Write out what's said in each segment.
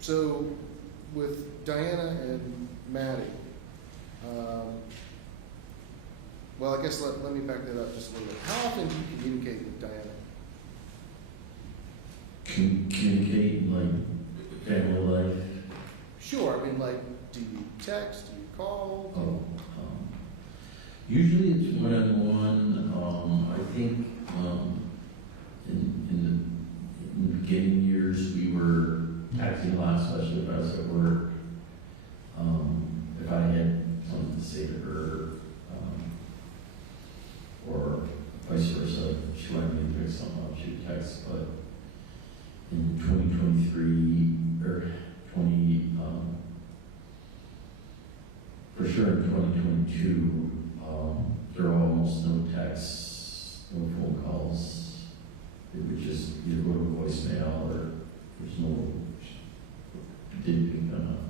So with Diana and Maddie, well, I guess let me back that up just a little bit. How often do you communicate with Diana? Communicate, like, family life? Sure. I mean, like, do you text? Do you call? Usually it's one-on-one. I think in the beginning years we were texting a lot, especially if I was at work. If I had something to say to her, or vice versa, she wanted me to pick something up, she would text. But in 2023 or 20, for sure in 2022. There were almost no texts, no phone calls. It would just either go to voicemail or there's no, didn't pick that up.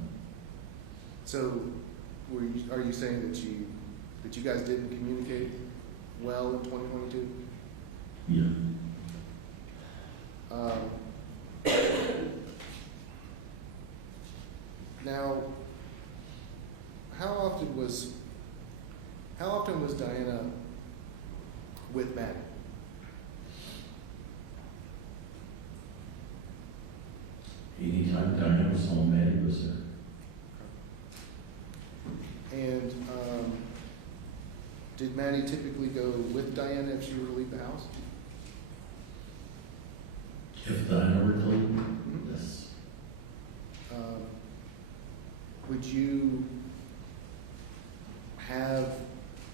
So, are you saying that you guys didn't communicate well in 2022? Yeah. Now, how often was Diana with Maddie? Anytime Diana was home, Maddie was there. And did Maddie typically go with Diana if she were to leave the house? If Diana were to leave, yes. Would you have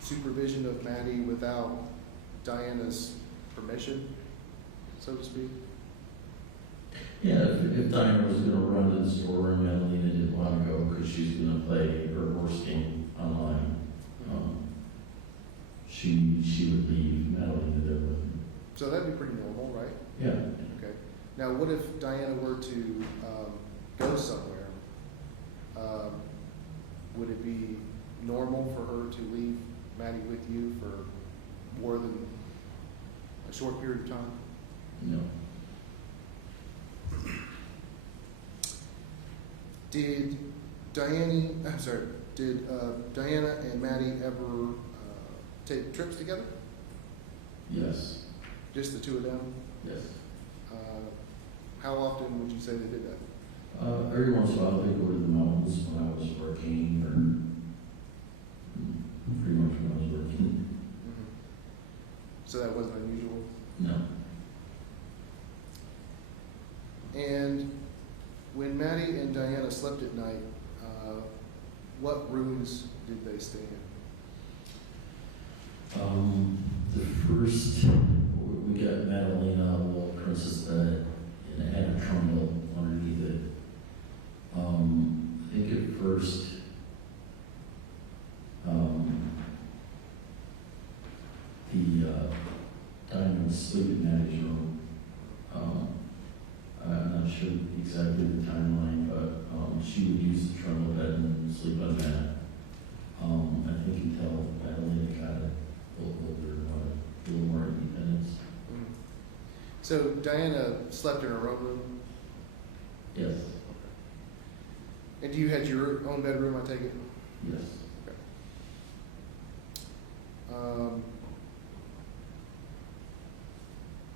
supervision of Maddie without Diana's permission, so to speak? Yeah, if Diana was going to run to the store and Madalina didn't want to go because she's going to play her horse game online, she would leave Madalina there with him. So that'd be pretty normal, right? Yeah. Okay. Now, what if Diana were to go somewhere? Would it be normal for her to leave Maddie with you for more than a short period of time? No. Did Diana and Maddie ever take trips together? Yes. Just the two of them? Yes. How often would you say they did that? Every once in a while they go to the mountains when I was working, or pretty much when I was working. Mm-hmm. So that wasn't unusual? No. And when Maddie and Diana slept at night, what rooms did they stay in? The first, we got Madalina a little princess bed, and it had a trundle underneath it. I think at first, Diana would sleep in Maddie's room. I'm not sure exactly the timeline, but she would use the trundle bed and sleep on that. I think until Madalina got a little older, a little more independence. Mm-hmm. So Diana slept in her own room? Yes. Okay. And you had your own bedroom, I take it? Yes. Okay.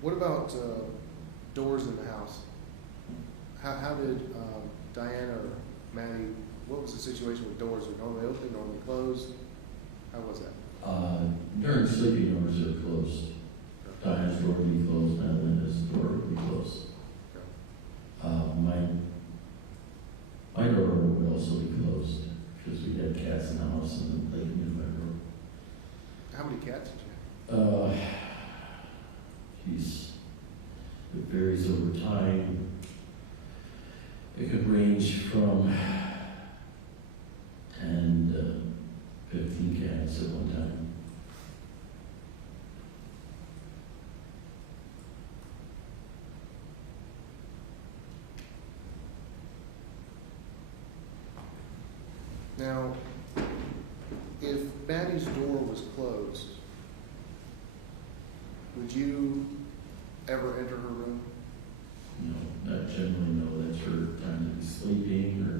What about doors in the house? How did Diana or Maddie, what was the situation with doors? Were normally open, normally closed? How was that? During sleeping hours, they're closed. Diana's door would be closed, Madalina's door would be closed. My door would also be closed because we had cats in the house and they came in my room. How many cats did you have? It varies over time. It could range from 10 to 15 cats at one time. Now, if Maddie's door was closed, would you ever enter her room? not generally know that's her time to be sleeping, or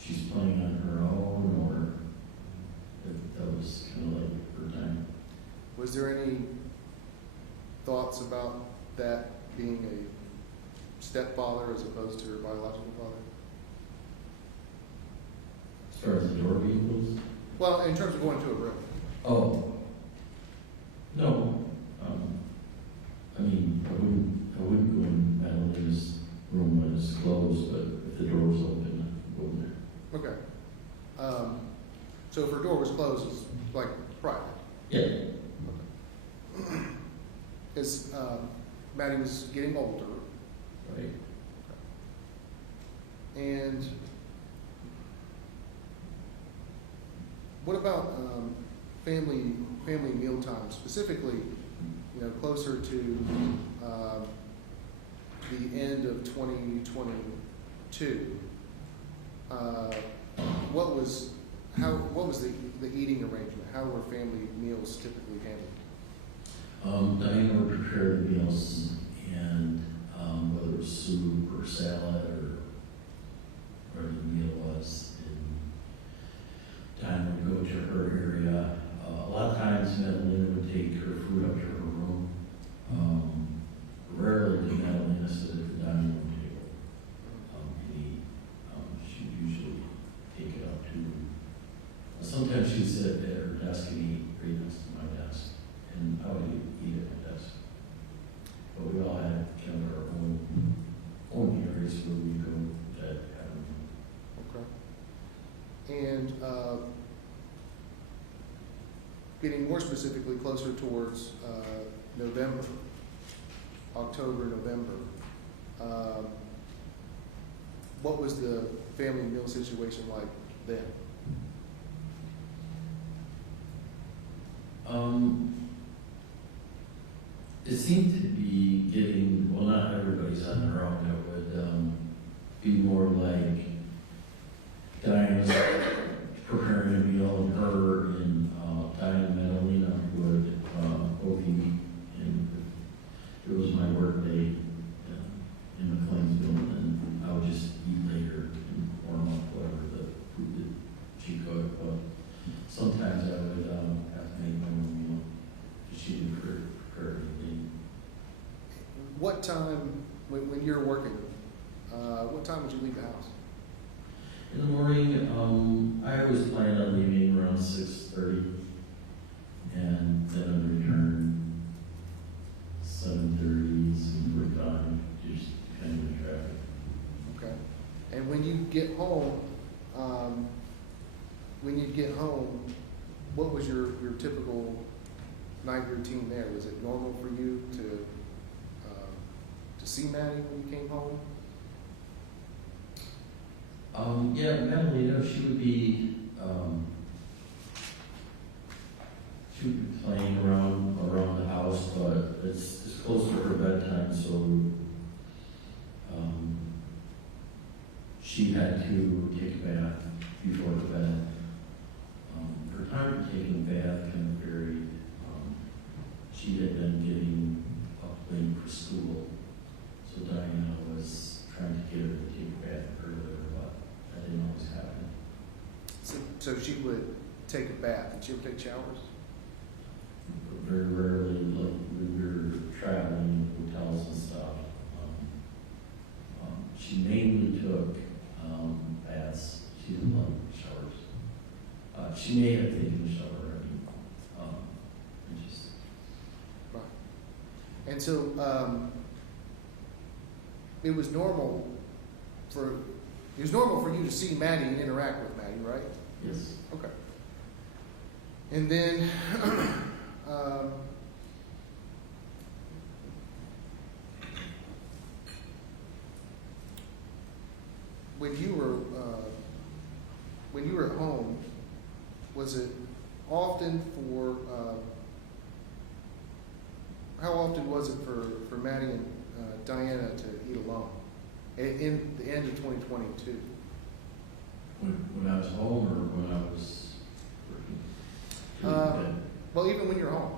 she's playing on her own, or that was kind of like her time. Was there any thoughts about that being a stepfather as opposed to her biological father? As far as the door being closed? Well, in terms of going to a room. Oh, no. I mean, I wouldn't go in Madalina's room when it's closed, but if the door was open, I'd go in there. Okay. So if her door was closed, it's like private? Yeah. Because Maddie was getting older. Right. And what about family meal time, specifically, closer to the end of 2022? What was the eating arrangement? How were family meals typically handled? Diana would prepare the meals, and whether it was soup or salad or whatever the meal was, and Diana would go to her area. A lot of times Madalina would take her food up to her room. Rarely did Madalina sit at the dining room table and eat. She'd usually take it up to. Sometimes she'd sit at her desk and eat right next to my desk, and I would eat at my desk. But we all had kind of our own areas where we go that have them. Okay. And getting more specifically closer towards November, October, November, what was the family meal situation like then? It seemed to be getting, well, not everybody's on their own. It would be more like Diana's preparing a meal, and her and Diana and Madalina would both eat. And it was my work day in McLeansville, and I would just eat later and warm up whatever the food that she cooked. But sometimes I would have to make my own meal, because she didn't prepare anything. What time, when you're working, what time would you leave the house? In the morning, I always planned on leaving around 6:30, and then I'd return 7:30, some time, just depending on traffic. Okay. And when you get home, what was your typical night routine there? Was it normal for you to see Maddie when you came home? Yeah, Madalina, she would be playing around the house, but it's close to her bedtime, so she had to take a bath before bed. Her time for taking a bath kind of varied. She had been getting up late for school, so Diana was trying to get her to take a bath earlier, but that didn't always happen. So she would take a bath. Did she ever take showers? Very rarely, like when we were traveling in hotels and stuff. She mainly took baths. She didn't like showers. She may have taken a shower. Right. And so it was normal for you to see Maddie and interact with Maddie, right? Yes. Okay. And then when you were at home, was it often for how often was it for Maddie and Diana to eat alone in the end of 2022? When I was home, or when I was working? Well, even when you're home.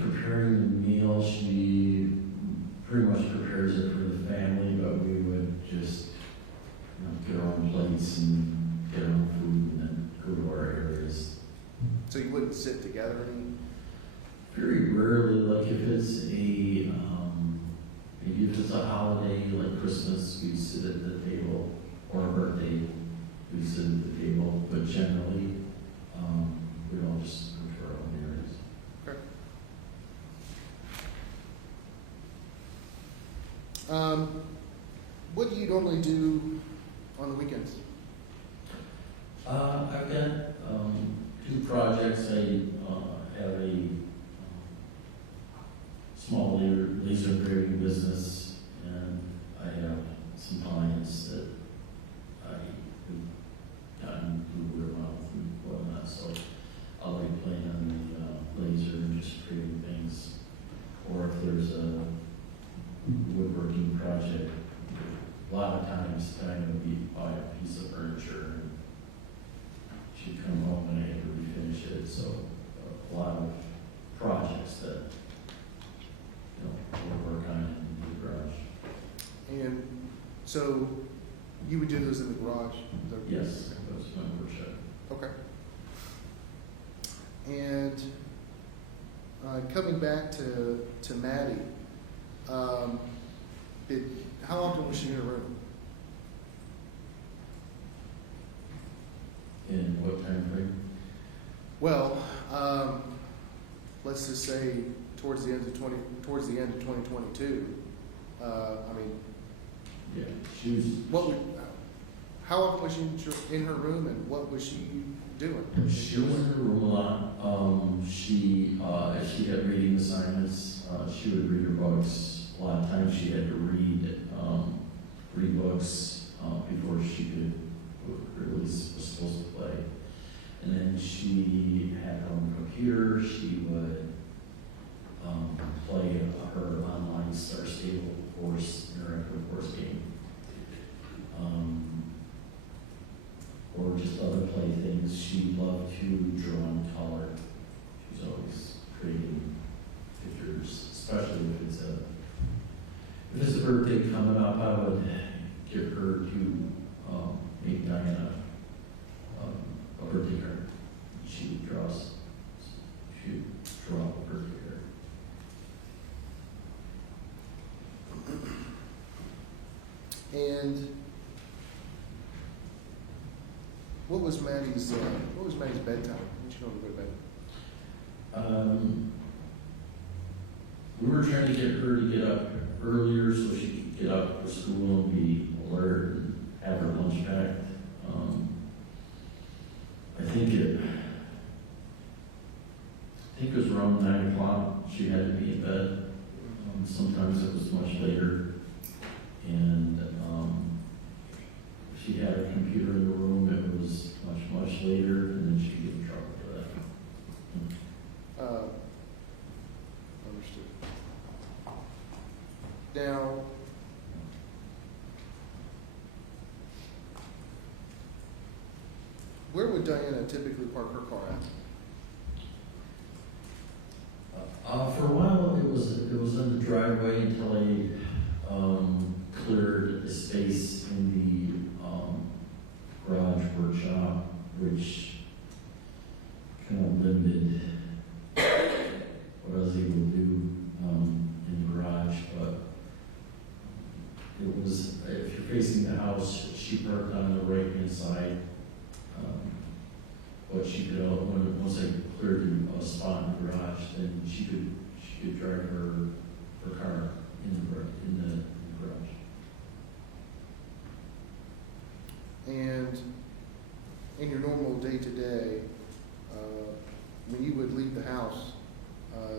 preparing the meal, she pretty much prepares it for the family, but we would just, get our own plates and get our own food and then go to our areas. So you wouldn't sit together any? Very rarely, like if it's maybe if it's a holiday like Christmas, we sit at the table, or a birthday, we sit at the table, but generally, we all just go to our own areas. Okay. What do you normally do on the weekends? I've got 2 projects. I have a small laser engraving business, and I have some clients that I've gotten through word of mouth and whatnot, so I'll be playing on the laser and just creating things. Or if there's a woodworking project, a lot of times time would be buy a piece of furniture and she'd come home and I had to refinish it, so a lot of projects that we'll work on in the garage. And so you would do those in the garage? Yes, that's my workshop. Okay. And coming back to Maddie, how often was she in her room? In what time frame? Well, let's just say towards the end of 2022. Yeah, she was. How often was she in her room, and what was she doing? She was in her room a lot. If she had reading assignments, she would read her books. A lot of times she had to read books before she could, or at least was supposed to play. And then she had her own computer. She would play her online Star Stable course, interactive course game. Or just other playthings. She loved to draw in color. She's always creating pictures, especially if it's a birthday coming up. I would get her to make Diana a birthday card. She would draw a birthday card. And what was Maddie's bedtime? When she normally go to bed? We were trying to get her to get up earlier so she could get up for school and be alert and have her lunch packed. I think it was around 9 o'clock. She had to be in bed. Sometimes it was much later, and if she had a computer in the room, it was much later, and then she'd get in trouble for that. Understood. Now, where would Diana typically park her car at? For a while, it was in the driveway until I cleared the space in the garage workshop, which kind of limited what I was able to do in the garage. But it was, if you're facing the house, she parked on the right hand side. But she could, once I cleared a spot in the garage, then she could drive her car in the garage. And in your normal day-to-day, when you would leave the house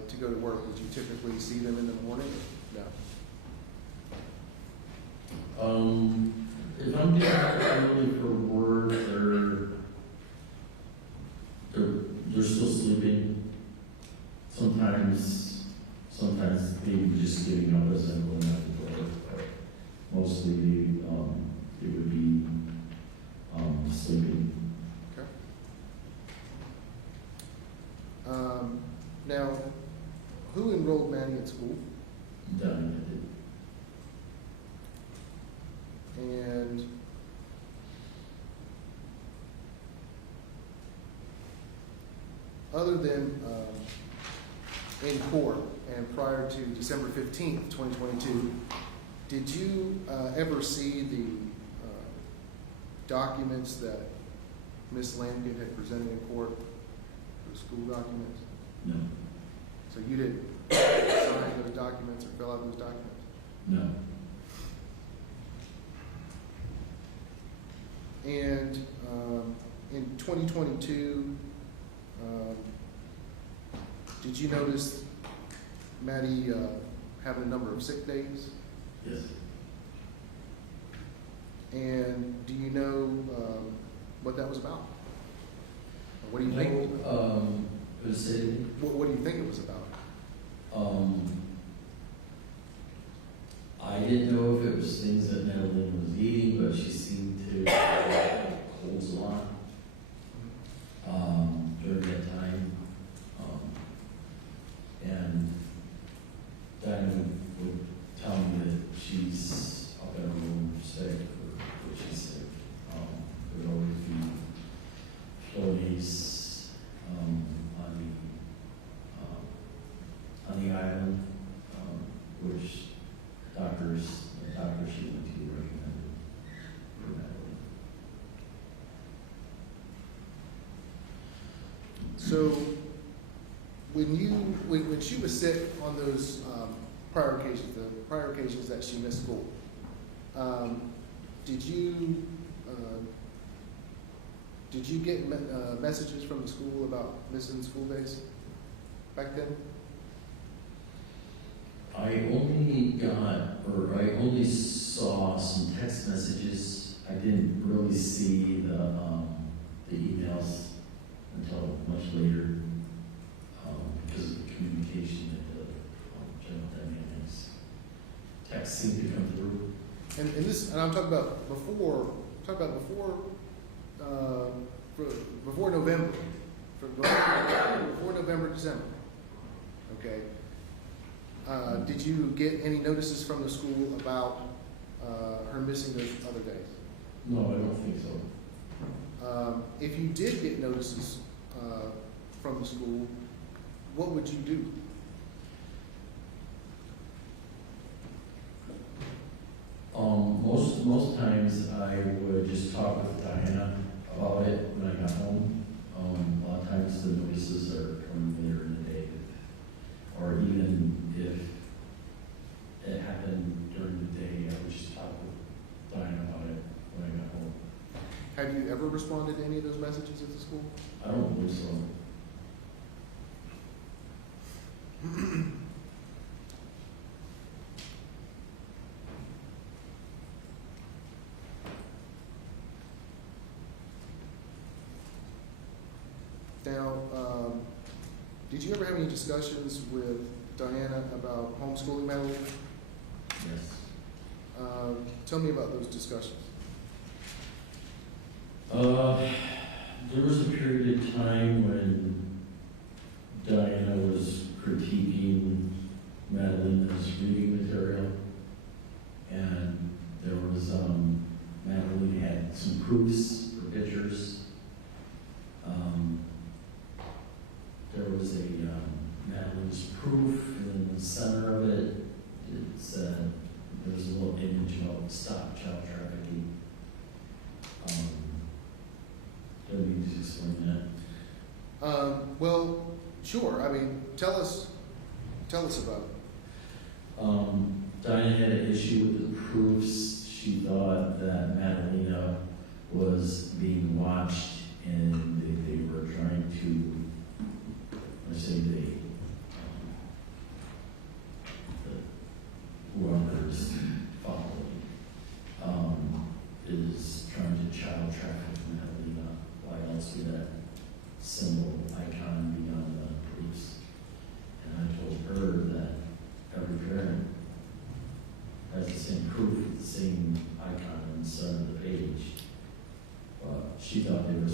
to go to work, would you typically see them in the morning? No. If I'm getting up early for work, they're still sleeping. Sometimes maybe just getting up as I'm going out the door, but mostly it would be sleeping. Okay. Now, Who enrolled Maddie in school? Diana did. And other than in court and prior to December 15th, 2022, did you ever see the documents that Ms. Langen had presented in court, the school documents? No. So you didn't sign those documents or fill out those documents? No. And in 2022, did you notice Maddie having a number of sick days? Yes. And do you know what that was about? Or what do you think? It was about? What do you think it was about? I didn't know if it was things that Madalina was eating, but she seemed to have colds a lot during that time. And Diana would tell me that she's up in her room sick, or that she's sick. There would always be floaties on the island, which the doctor she went to recommended for Madeline. So when she was sick on those prior occasions, the prior occasions that she missed school, did you get messages from the school about missing school days back then? I only saw some text messages. I didn't really see the emails until much later, because of the communication that the general dynamics text seemed to come through. And I'm talking about before November, before November, December. Okay. Did you get any notices from the school about her missing those other days? No, I don't think so. If you did get notices from the school, what would you do? Most times I would just talk with Diana about it when I got home. A lot of times the notices are coming later in the day, or even if it happened during the day, I would just talk with Diana about it when I got home. Have you ever responded to any of those messages at the school? I don't believe so. Now, did you ever have any discussions with Diana about homeschooling Madeline? Yes. Tell me about those discussions. There was a period of time when Diana was critiquing Madalina's reading material, and there was, Madalina had some proofs for pictures. There was a Madeline's proof, and in the center of it, it said, there was a little image about stop child trafficking. Do you need to explain that? Well, sure. I mean, tell us about it. Diana had an issue with the proofs. She thought that Madalina was being watched, and they were trying to, whoever's following, is trying to child traffic Madalina. Why else would that symbol, icon be on the proofs? And I told her that every parent has the same proof, the same icon on the center of the page. But she thought they were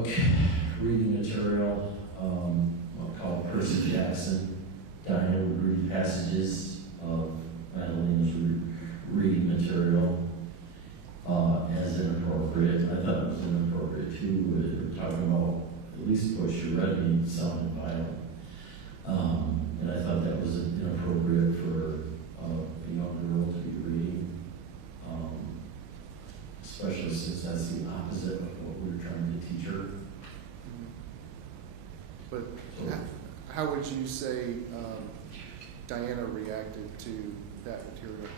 book, reading material, called Percy Jackson. Diana would read passages of Madalina's reading material as inappropriate. I thought it was inappropriate too. We were talking about at least what she read me sounded violent. And I thought that was inappropriate for a young girl to be reading, especially since that's the opposite of what we were trying to teach her. But So, how would you say Diana reacted to that material?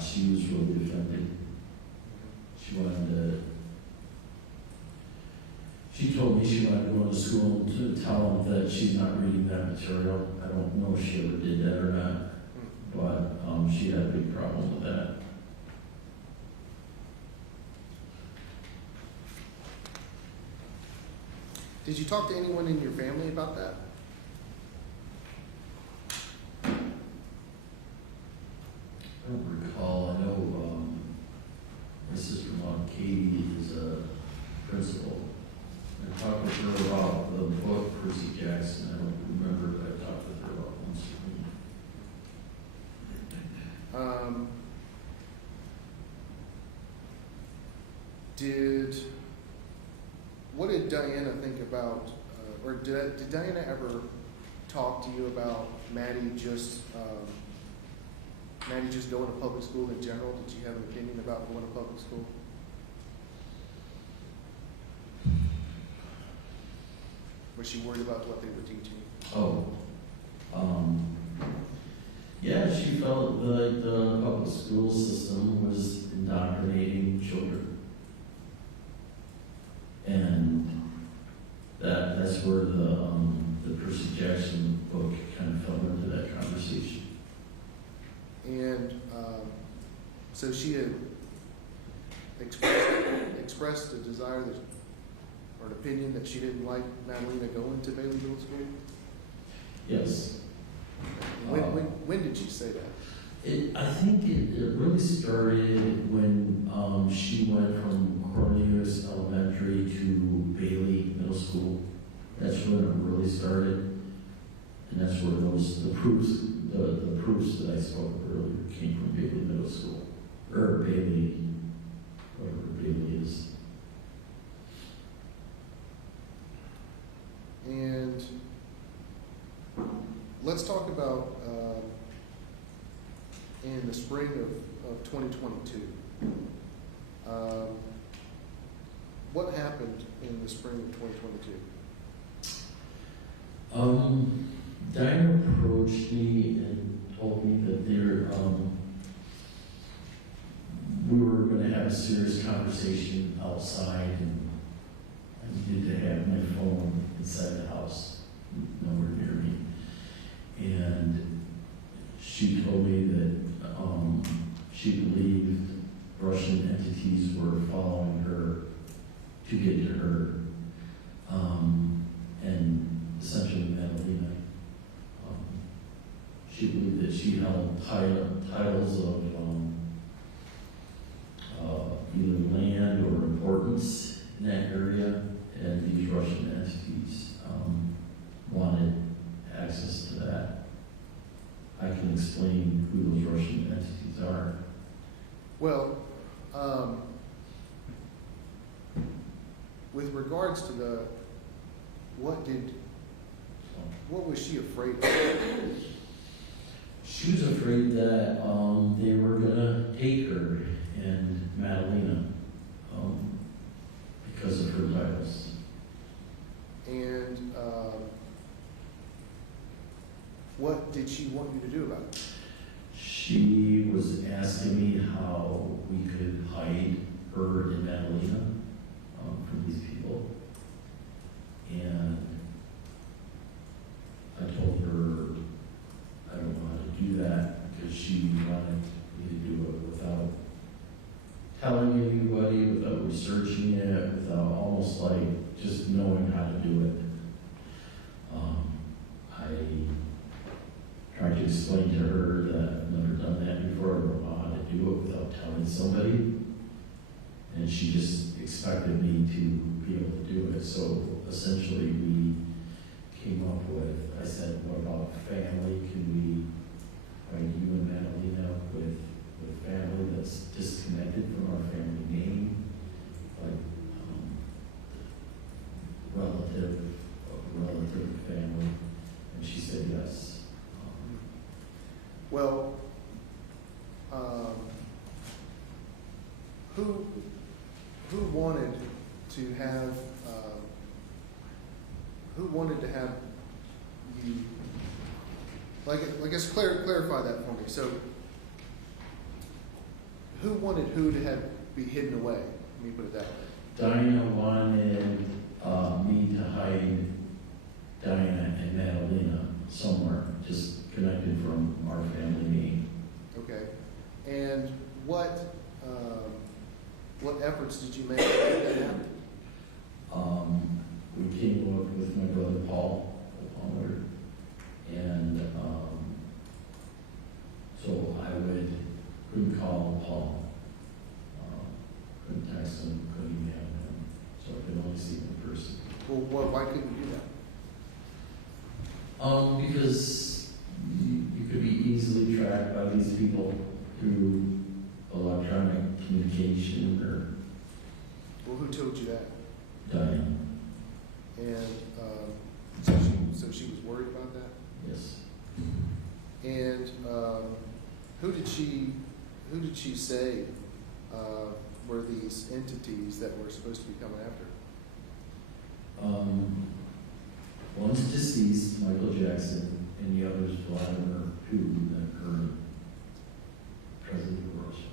she was really offended. She wanted to. She told me she wanted to go to school to tell them that she's not reading that material. I don't know if she ever did that or not, but she had a big problem with that. Did you talk to anyone in your family about that? I don't recall. I know my sister-in-law Katie is a principal. I talked with her about the book Percy Jackson. I don't remember if I talked with her about one screen. What did Diana think about, or did Diana ever talk to you about Maddie just going to public school in general? Did you have an opinion about going to public school? Was she worried about what they were teaching? Oh, yeah, she felt like the public school system was indoctrinating children. And that's where the Percy Jackson book kind of fell into that conversation. And so she had expressed a desire that, or an opinion that she didn't like Madalina going to Bailey Middle School? Yes. When did she say that? I think it really started when she went from Cornelius Elementary to Bailey Middle School. That's when it really started, and that's where the proofs that I spoke of earlier came from Bailey Middle School, or Bailey, whatever Bailey is. And let's talk about in the spring of 2022. What happened in the spring of 2022? Diana approached me and told me that we were going to have a serious conversation outside, and I needed to have my phone inside the house, nowhere near me. And she told me that she believed Russian entities were following her to get to her, and essentially Madalina. She believed that she held titles of either land or importance in that area, and these Russian entities wanted access to that. I can explain who those Russian entities are. Well, with regards to what was she afraid of? She was afraid that they were going to take her and Madalina because of her titles. And what did she want you to do about it? She was asking me how we could hide her and Madalina from these people. And I told her I don't know how to do that, because she wanted me to do it without telling anybody, without researching it, without almost like just knowing how to do it. I tried to explain to her that I've never done that before, I don't know how to do it without telling somebody. And she just expected me to be able to do it. So essentially, we came up with, I said, what about family? Can we write you and Madalina with family that's disconnected from our family name? Like relative family? And she said yes. Well, who wanted to have you, like I guess clarify that for me. So who wanted who to be hidden away? Let me put it that way. Diana wanted me to hide Diana and Madalina somewhere, just connected from our family name. Okay. And what efforts did you make to make that happen? We came up with my brother Paul Palmiter, and so I couldn't call Paul, couldn't text him, couldn't email him, so I could only see him in person. Well, why couldn't you do that? Because you could be easily tracked by these people through electronic communication or. Well, who told you that? Diane. And so she was worried about that? Yes. And who did she say were these entities that were supposed to be coming after? One's deceased, Michael Jackson, and the other's Vladimir Putin, the current president of Russia.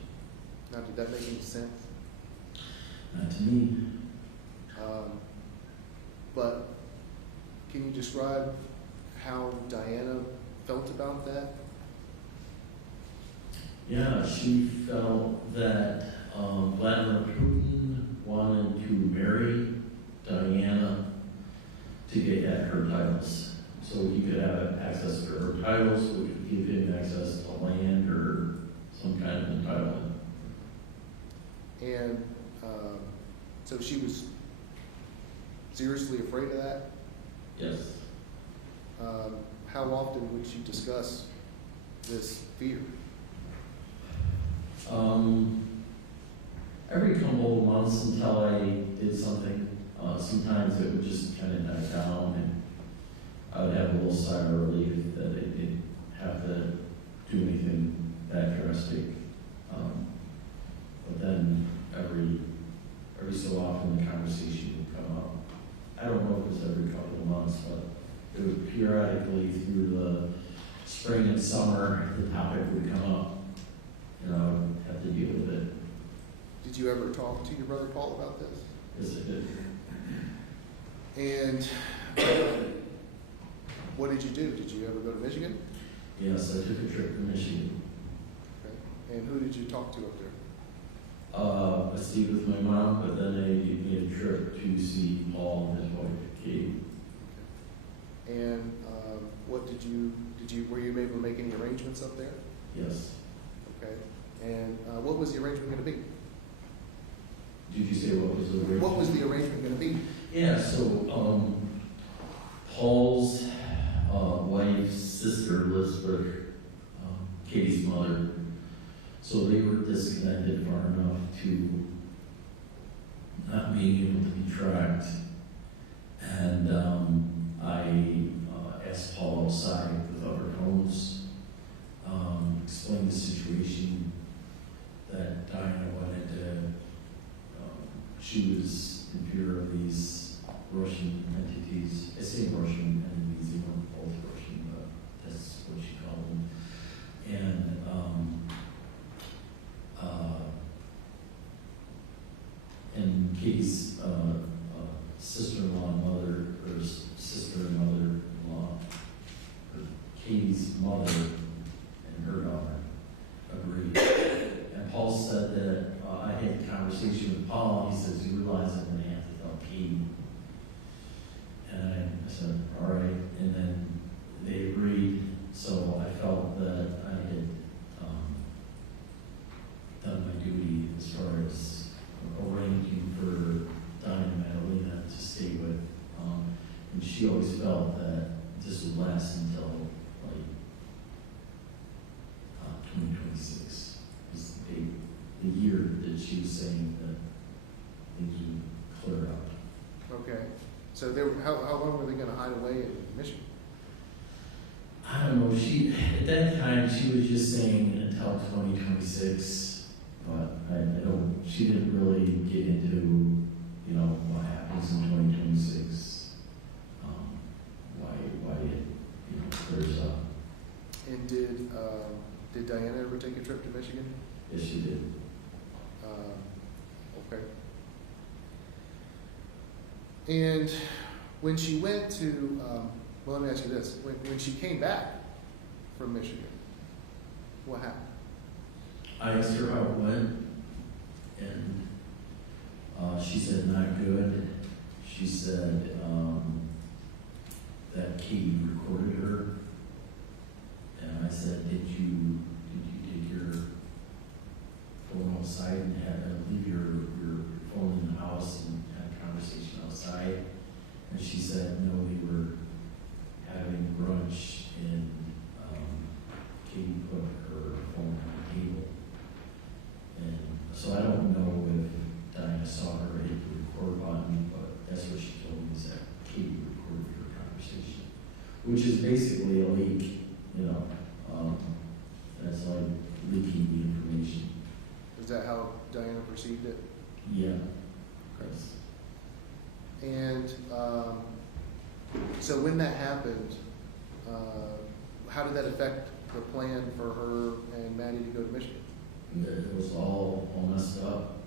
Now, did that make any sense? Not to me. But can you describe how Diana felt about that? Yeah, she felt that Vladimir Putin wanted to marry Diana to get at her titles. So he could have access to her titles, which would give him access to land or some kind of entitlement. And so she was seriously afraid of that? Yes. How often would she discuss this fear? Every couple of months until I did something. Sometimes it would just kind of die down, and I would have a little sigh of relief that it didn't have to do anything that drastic. But then every so often the conversation would come up. I don't know if it was every couple of months, but it would periodically through the spring and summer, the topic would come up. And I would have to deal with it. Did you ever talk to your brother Paul about this? Yes, I did. And what did you do? Did you ever go to Michigan? Yes, I took a trip to Michigan. Okay. And who did you talk to up there? I stayed with my mom, but then I made a trip to see Paul and his wife, Kate. Okay. And were you able to make any arrangements up there? Yes. Okay. And what was the arrangement going to be? Did you say what was the arrangement? What was the arrangement going to be? Yeah, so Paul's wife's sister lives with Katie's mother. So they were disconnected far enough to not being able to be tracked. And I asked Paul outside with other phones, explained the situation that Diana wanted to, she was in fear of these Russian entities. I say Russian entities, they weren't both Russian, but that's what she called them. And Katie's sister-in-law and mother, or sister and mother-in-law, or Katie's mother and her daughter agreed. And Paul said that I had a conversation with Paul, and he says, you realize I'm going to have to tell Katie. And I said, all right. And then they agreed. So I felt that I had done my duty as far as arranging for Diana and Madalina always felt that this would last until like 2026 was the date, the year that she was saying that things would clear up. Okay. So they were, how long were they going to hide away in Michigan? I don't know, at that time, she was just saying until 2026, but she didn't really get into, what happens in 2026, why it, clears up. And did Diana ever take a trip to Michigan? Yes, she did. Okay. And when she went to, well, let me ask you this. When she came back from Michigan, what happened? I asked her how it went, and she said not good. She said that Katie recorded her, and I said, did you take your phone outside and leave your phone in the house and have a conversation outside? And she said, no, we were having brunch and Katie put her phone on the table. And so I don't know if Diana saw her hit the record button, but that's what she told me, is that Katie recorded her conversation, which is basically a leak, that's like leaking the information. Is that how Diana perceived it? Yeah. Okay. And so when that happened, how did that affect the plan for her and Maddie to go to Michigan? It was all messed up.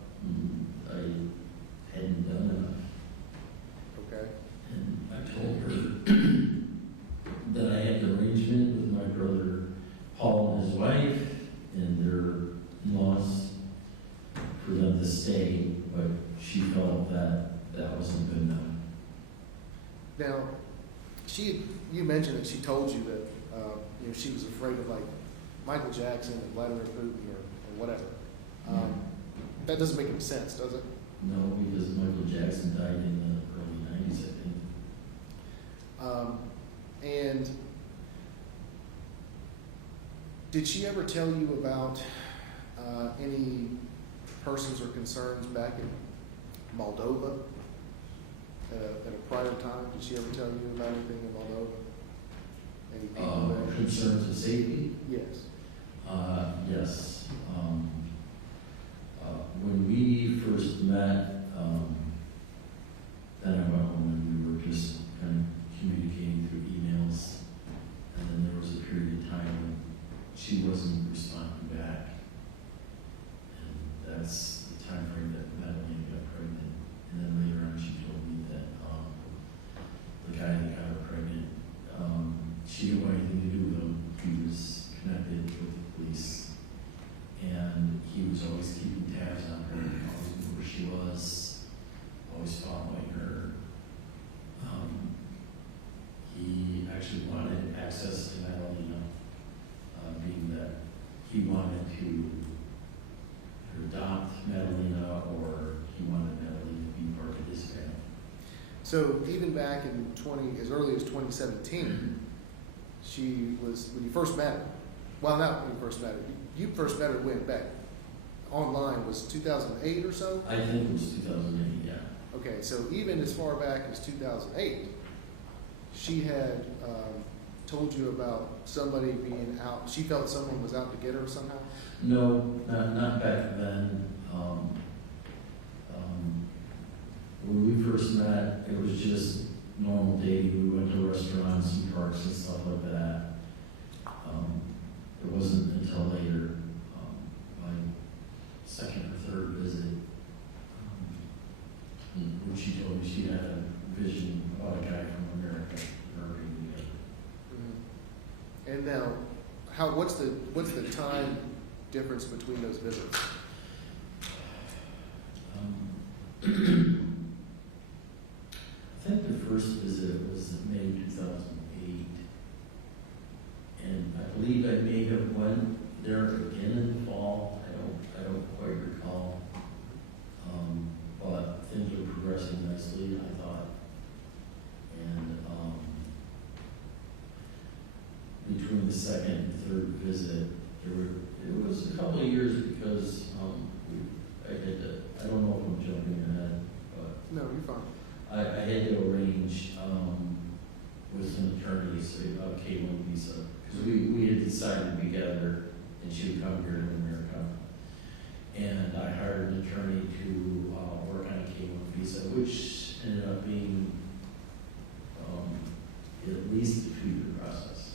I hadn't done enough. Okay. And I told her that I had an arrangement with my brother Paul and his wife and their in-laws for them to stay, but she felt that wasn't good enough. Now, you mentioned that she told you that she was afraid of like Michael Jackson and Vladimir Putin or whatever. That doesn't make any sense, does it? No, because Michael Jackson died in the early 90s, I think. And did she ever tell you about any persons or concerns back in Moldova at a prior time? Did she ever tell you about anything in Moldova? Any people there? Concerns of safety? Yes. Yes. When we first met, then I went home and we were just kind of communicating through emails. And then there was a period of time when she wasn't responding back. And that's the time frame that Madalina got pregnant. And then later on she told me that the guy that got her pregnant, she didn't want anything to do with him. He was connected with the police. And he was always keeping tabs on her, always knew where she was, always following her. He actually wanted access to Madalina, being that he wanted to adopt Madalina, or he wanted Madalina to be part of his family. So even back in as early as 2017, she was, when you first met her, well, not when you first met her, you first met her went back online, was 2008 or so? I think it was 2008, yeah. Okay, so even as far back as 2008, she had told you about somebody being out, she felt someone was out to get her somehow? No, not back then. When we first met, it was just normal dating. We went to restaurants and parks and stuff like that. It wasn't until later, my second or third visit, when she told me she had a vision about a guy from America murdering together. Mm-hmm. And now, what's the time difference between those visits? I think the first visit was in May 2008, and I believe I may have went there again in the fall. I don't quite recall, but things were progressing nicely, I thought, and between the second and third visit, it was a couple of years because, I don't know if I'm jumping ahead, but No, you're fine. I had to arrange, with an attorney, so a K-1 visa, because we had decided together, and she would come here to America. And I hired an attorney to, work on a K-1 visa, which ended up being, at least a 2-year process.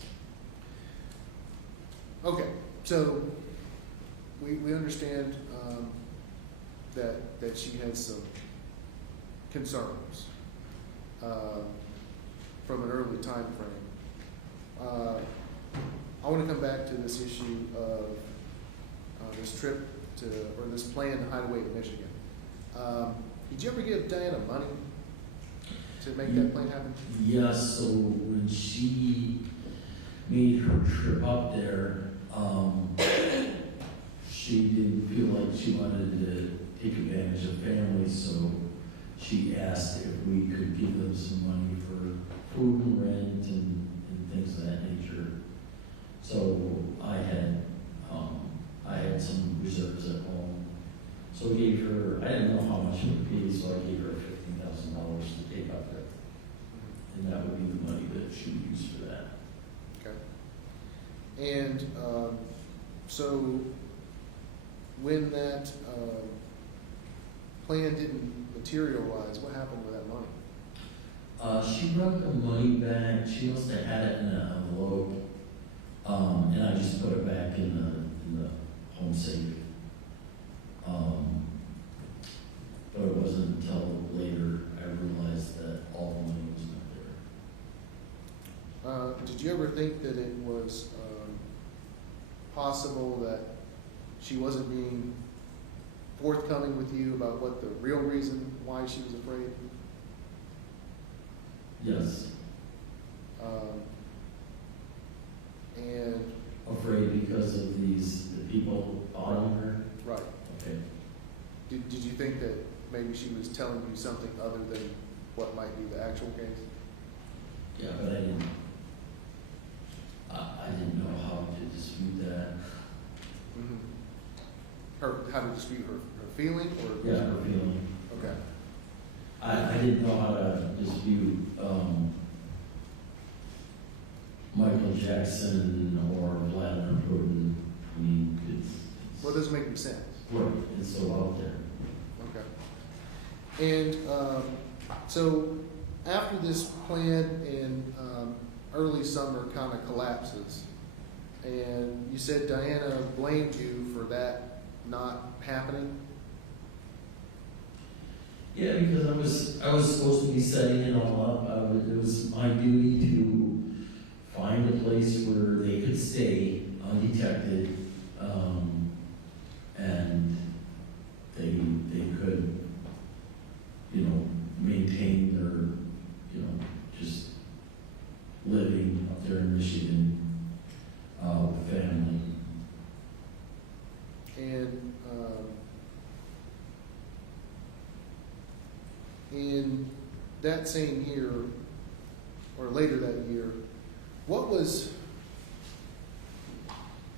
Okay, so we understand that she has some concerns from an early time frame. I want to come back to this issue of this trip to, or this plan to hide away to Michigan. Did you ever give Diana money to make that plan happen? Yes, so when she made her trip up there, she didn't feel like she wanted to take advantage of family, so she asked if we could give them some money for food and rent and things of that nature. So I had some reserves at home. So we gave her, I didn't know how much it would be, so I gave her $15,000 to take up there. And that would be the money that she would use for that. Okay. And so when that plan didn't materialize, what happened with that money? She brought the money back. She must have had it in an envelope, and I just put it back in the home safe. But it wasn't until later I realized that all the money was not there. Did you ever think that it was possible that she wasn't being forthcoming with you about what the real reason why she was afraid? Yes. And Afraid because of the people following her? right. Okay. Did you think that maybe she was telling you something other than what might be the actual case? Yeah, but I didn't know how to dispute that. Mm-hmm. How to dispute her feeling or? Yeah, her feeling. Okay. I didn't know how to dispute Michael Jackson or Vladimir Putin. I mean, Well, it doesn't make any sense. right, it's so out there. Okay. And so after this plan in early summer kind of collapses, and you said Diana blamed you for that not happening. Yeah, because I was supposed to be setting it all up. It was my duty to find a place where they could stay undetected, and they could, maintain their, just living up there in Michigan with family. And in that same year, or later that year, what was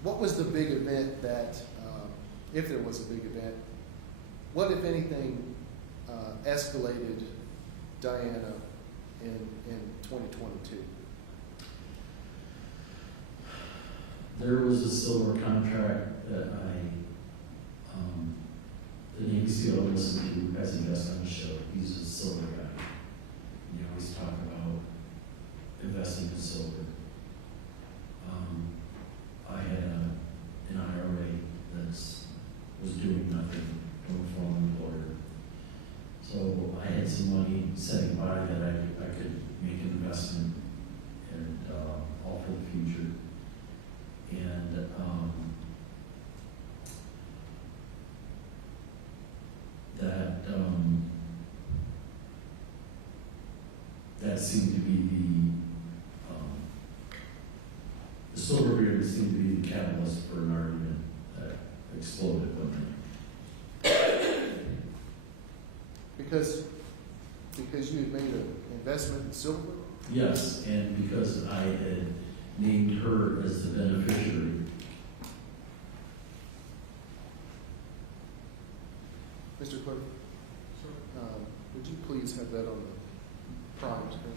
the big event that, if there was a big event, what, if anything, escalated Diana in 2022? There was a silver contract that the Navy SEAL I listened to as a guest on the show. He's a silver guy. You always talk about investing in silver. I had an IRA that was doing nothing, going for an employer. So I had some money setting by that I could make an investment and all for the future. And that seemed to be the silver beard seemed to be the catalyst for an argument that exploded one night. Because you had made an investment in silver? Yes, and because I had named named her as the beneficiary. Mr. Clerk, would you please have that on the prime screen?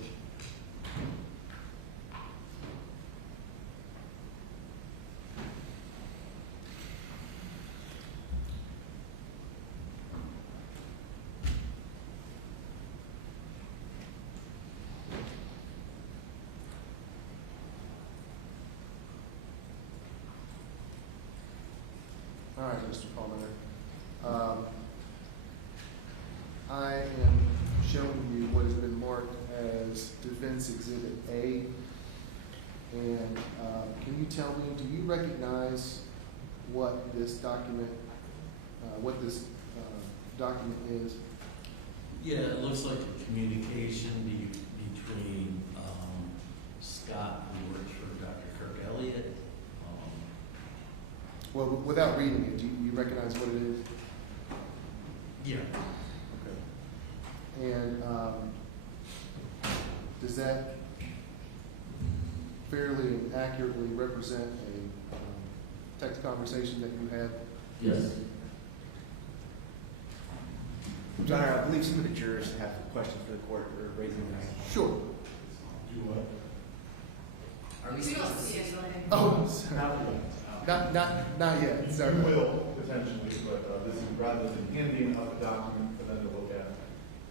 All right, Mr. Palmiter. I am showing you what has been marked as Defense Exhibit A. And can you tell me, do you recognize what this document, document is? Yeah, it looks like a communication between Scott, who works for Dr. Kirk Elliott. Well, without reading it, do you recognize what it is? Yeah. Okay. And does that fairly and accurately represent a text conversation that you had? Yes. Your Honor, I believe some of the jurors have questions for the court or raising their hand. Sure. Do what? Are We don't see it, go ahead. Oh, sorry. Not yet. Sorry. You will potentially, but this is rather than handing up a document for them to look at.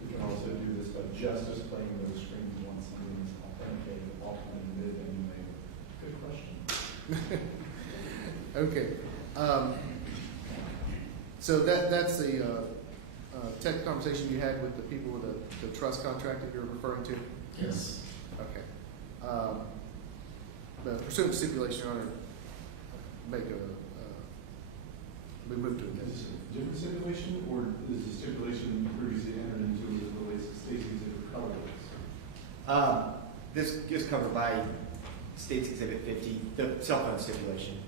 We can also do this by just displaying those screens once something is authenticated, often admitted, and you make. Good question. Okay. So that's the tech conversation you had with the people with the trust contract that you're referring to? Yes. Okay. But pursuant to stipulation, Your Honor, we move to Is it. this a different stipulation, or is the stipulation previously entered into as it relates to Stacy's recovery? This is covered by State's Exhibit 50, the cell phone stipulation,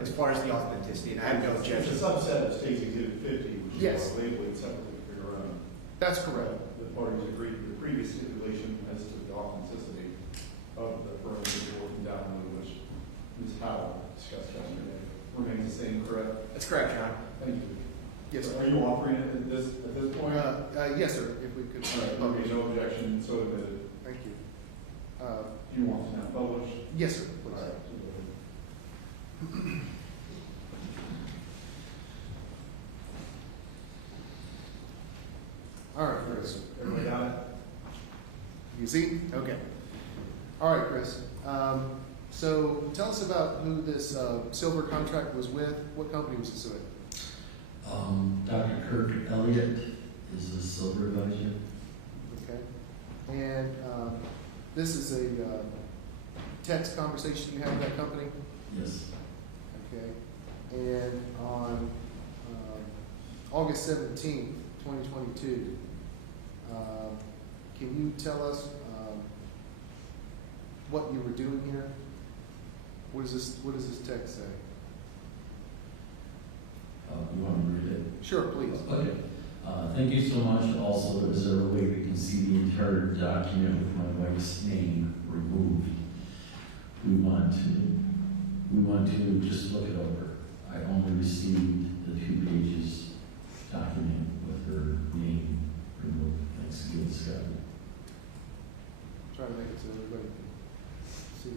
as far as the authenticity, and I have no objection. It's a subset of State's Exhibit 50, which Yes. is labeled separately for your own. That's correct. The parties agreed to the previous stipulation as to the authenticity of the forensic report and download, which Ms. Howell discussed yesterday. Remains the same, correct? That's correct, Your Honor. Thank you. Yes, Are sir. you offering it at this point? Yes, sir, if we could. All right, okay, no objection, so admitted. Thank you. Do you want to now publish? Yes, sir, All please. right, so go ahead. All right, Chris. Everybody got it? You see? Okay. All right, Chris. So tell us about who this silver contract was with. What company was this with? Dr. Kirk Elliott is the silver advisor. Okay. And this is a text conversation you had with that company? Yes. Okay. And on August 17th, 2022, can you tell us what you were doing here? What does this text say? You want to read it? Sure, please. Okay. Thank you so much. Also, is there a way we can see the entire document with my wife's name removed? We want to just look it over. I only received the 2 pages document with her name removed. Thanks again, Scott. Try to make it so everybody can see.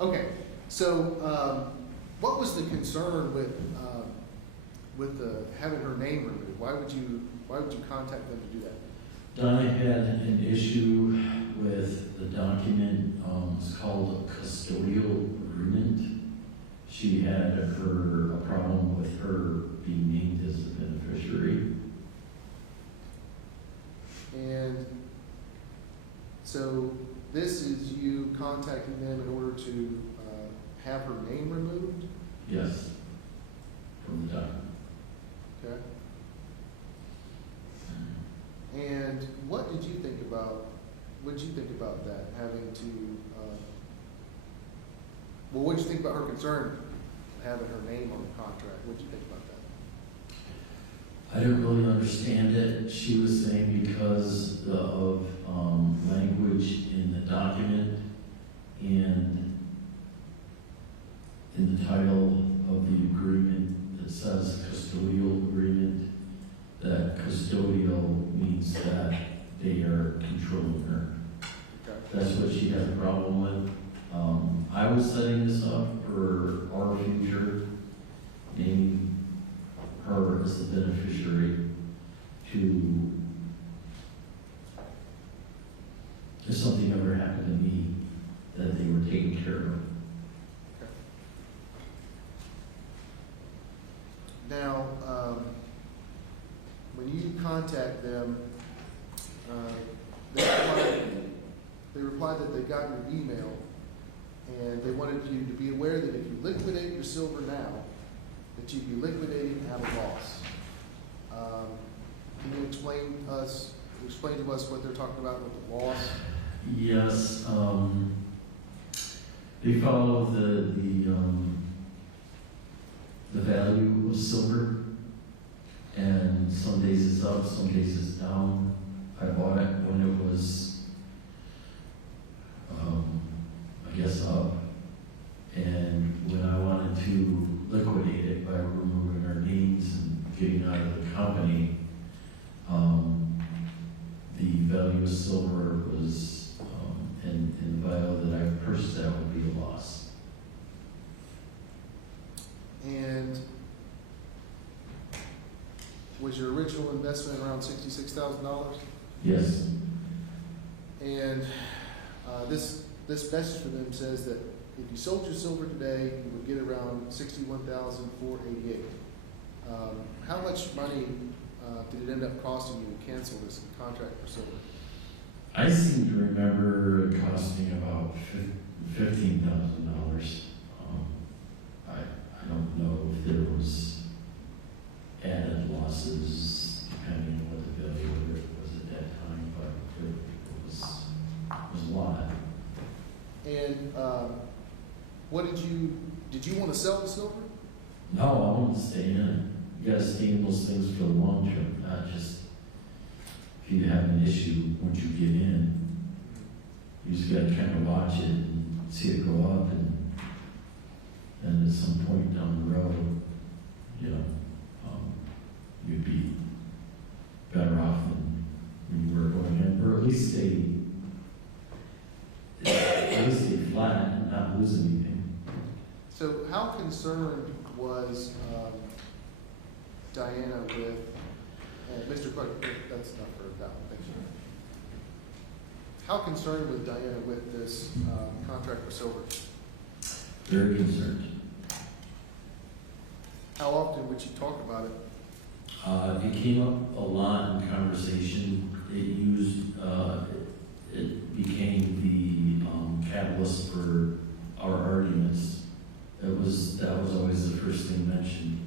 Okay, so what was the concern with having her name removed? Why would you contact them to do that? Donna had an issue with the document. It's called a custodial agreement. She had a problem with her being named as the beneficiary. And so this is you contacting them in order to have her name removed? Yes, from the document. Okay. And what did you think about that, having to, what did you think about her concern having her name on the contract? What did you think about that? I didn't really understand it. She was saying because of language in the document and in the title of the agreement, it says custodial agreement. That custodial means that they are controlling her. Okay. That's what she had a problem with. I was setting this up for our future, naming her as the beneficiary to, if something ever happened to me, that they were taken care of. Now, when you contact them, they replied that they got your email, and they wanted you to be aware that if you liquidate your silver now, that you'd be liquidating at a loss. Can you explain to us what they're talking about with the loss? Yes, they follow the value of silver, and some days it's up, some days it's down. I bought it when it was, I guess, up, and when I wanted to liquidate it by removing our names and getting out of the company, the value of silver was, and the value that I purchased that would be a loss. And was your original investment around $66,000? Yes, And this message for them says that if you sold your silver today, you would get around $61,488. How much money did it end up costing you to cancel this contract for silver? I seem to remember it costing about $15,000. I don't know if there was added losses depending on what the value of it was at that time, but it was a lot. And did you want to sell the silver? No, I want to stay in it. You gotta stay in those things for the long term, not just if you have an issue once you get in. You just gotta kind of watch it and see it go up, and at some point down the road, you know, you'd be better off than when you were going in, or at least stay flat and not lose anything. So how concerned was Diana with, Mr. Clark, that's not for that one, thank you. How concerned was Diana with this contract for silver? Very concerned. How often would you talk about it? It came up a lot in conversation. It became the catalyst for our arguments. That was always the first thing mentioned.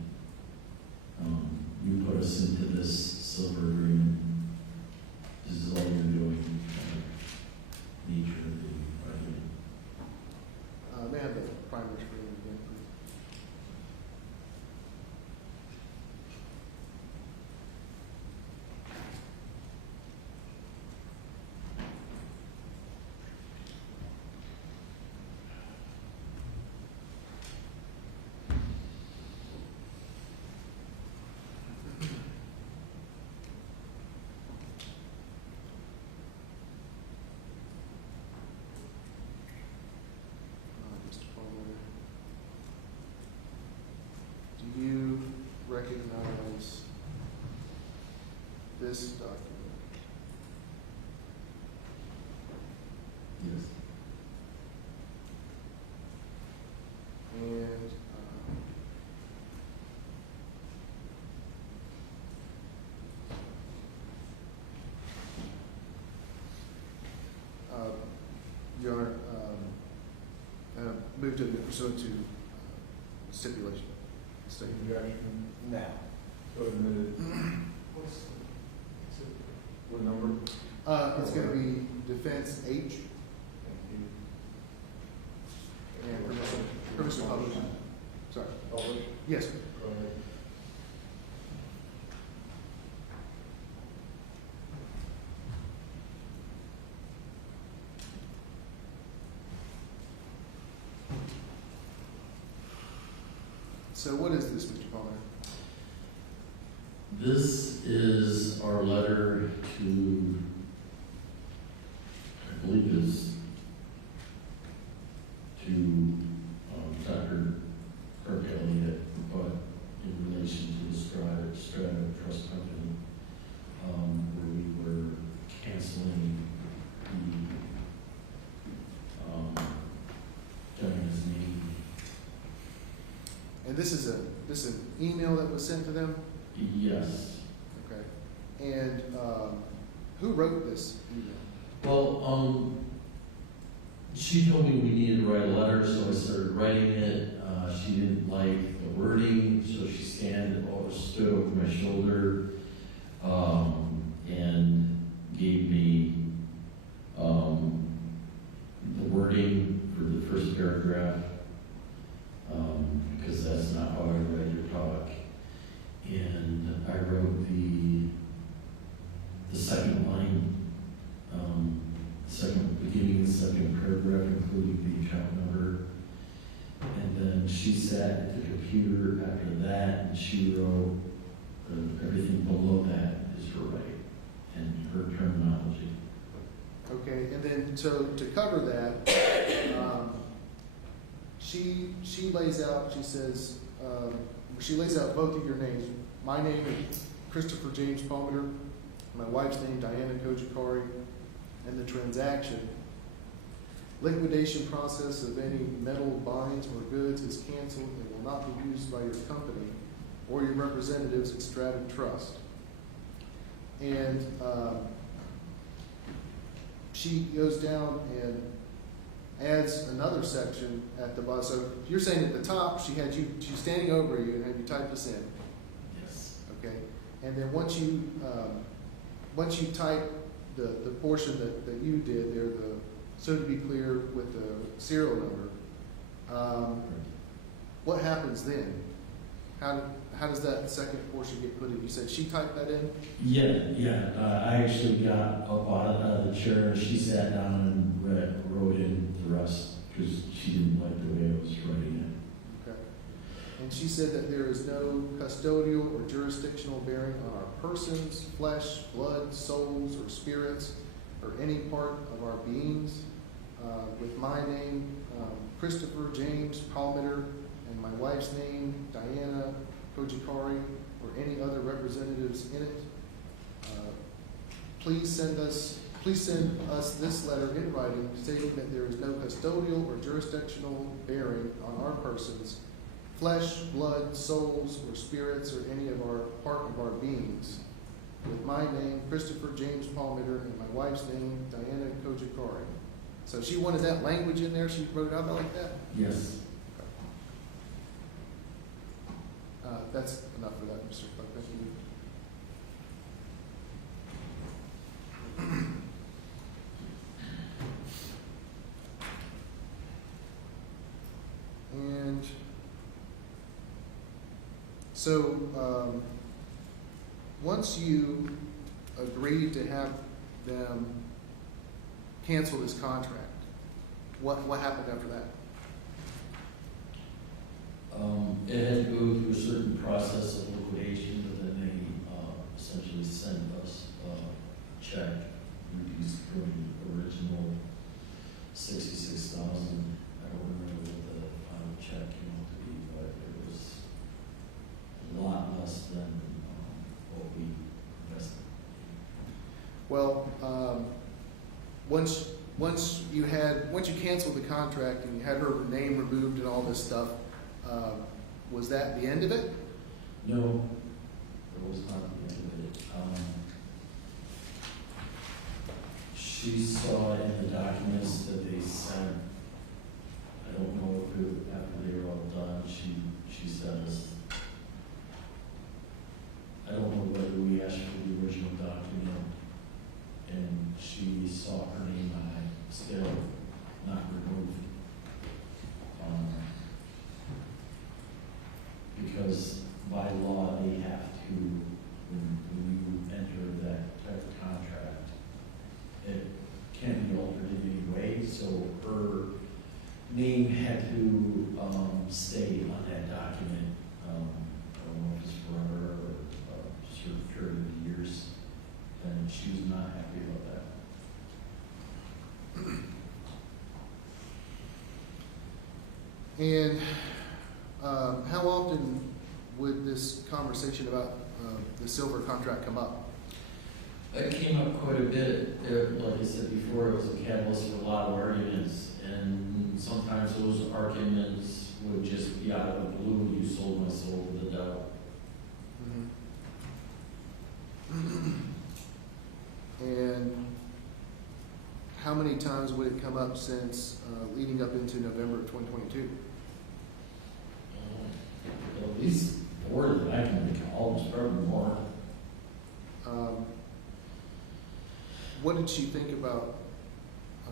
You put us into this silver agreement. This is all you're doing. Nature of the argument. May I have the primary screen again, please? Mr. Palmiter, do you recognize this document? Yes. And Your Honor, move to pursuant to stipulation. Statement. Objection. No. So admitted. What number? It's going to be defense H Thank you. and permission to publish. Sorry. Publish. Yes, sir. Go ahead. So what is this, Mr. Palmer? This is our letter to, I believe it is to Dr. Kirk Elliott, but in relation to the Strata Trust Company, where we were canceling the Diana's name. And this is an email that was sent to them? Yes. Okay. And who wrote this email? Well, she told me we needed to write a letter, so I started writing it. She didn't like the wording, so she stood over my shoulder, and gave me the wording for the first paragraph, because that's not how I write or talk. And I wrote the second line, beginning of the second paragraph, including the account number. And then she sat at the computer after that, and she wrote everything below that is her right and her terminology. Okay, and then so to cover that, she lays out, she lays out both of your names. My name is Christopher James Palmiter, my wife's name Madalina Cojocari, and the transaction. Liquidation process of any metal binds or goods is canceled and will not be used by your company or your representatives at Strata Trust. And she goes down and adds another section at the bottom. So you're saying at the top she's standing over you and had you type this in. Yes. Okay. And then once you type the portion that you did there, so to be clear with the serial number, what happens then? How does that second portion get put in? You said she typed that in? Yeah. I actually got up out of the chair, and she sat down and wrote in the rest because she didn't like the way I was writing Okay. And she said that there is no custodial or jurisdictional bearing on our persons, flesh, blood, souls, or spirits, or any part of our beings. With my name, Christopher James Palmiter, and my wife's name, Diana Cojocari, or any other representatives in it. Please send us this letter in writing stating that there is no custodial or jurisdictional bearing on our persons, flesh, blood, souls, or spirits, or any of our part of our beings. With my name, Christopher James Palmiter, and my wife's name, Diana Cojocari. So she wanted that language in there. She wrote it out like that. Yes. That's enough for that, Mr. Clark. Thank you. And so once you agreed to have them cancel this contract, what happened after that? It had to go through a certain process of liquidation, but then they essentially sent us a check reduced from the original $66,000. I don't remember what the final check came out to be, but it was a lot less than what we invested. Well, once you canceled the contract and you had her name removed and all this stuff, was that the end of it? No, it was not the end of it. She saw in the documents that they sent, I don't know if it, after they were all done, she says, I don't know whether we asked for the original document, and she saw her name on it, still not removed. Because by law, they have to, when you enter that type of contract, it can't be altered in any way, so her name had to stay on that document I don't know if it's forever or a certain period of years, and she was not happy about that. And how often would this conversation about the silver contract come up? It came up quite a bit. Like I said before, it was a catalyst for a lot of arguments, and sometimes those arguments would just be out of the blue. You sold my soul to the devil. And how many times would it come up since leading up into November of 2022? At least 4 that I can recall, was probably more. What did she think about